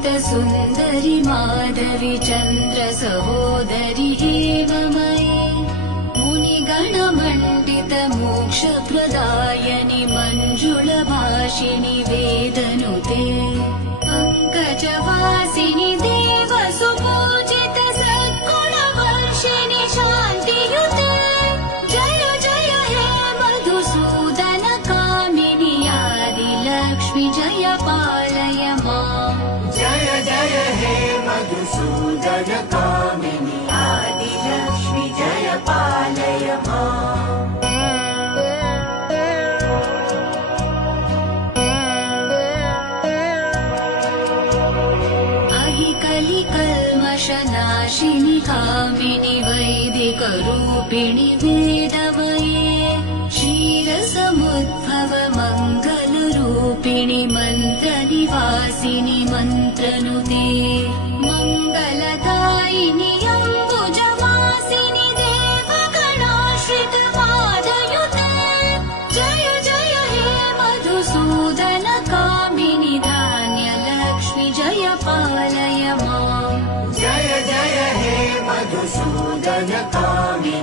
सुन्दरि माधवि चन्द्र सहोदरि हेममयि मुनिगणमण्डित मोक्षप्रदायनि मञ्जुलभाषिणि वेदनुते पङ्कजवासिनि देवसुपूजित सद्गुणवर्षिणि शान्तियुते जय जय हे मधुसूदन कामिनि आदिलक्ष्मि जय पालय माम् जय जय हे मधुसूदन कामिनि आदिलक्ष्मि जय पालय माम् कलिकल्मषनाशिनि कामिनि वैदिकरूपिणि वेदमये क्षीरसमुद्भव मङ्गलरूपिणि मन्त्रनिवासिनि मन्त्रनुते मङ्गलदायिनि अम्बुजवासिनि देवगणाश्रित पादयुते जय जय हे मधुसूदन कामिनि धान्यलक्ष्मि जय पालय माम् जय जय हे मधुसूदन कामिनि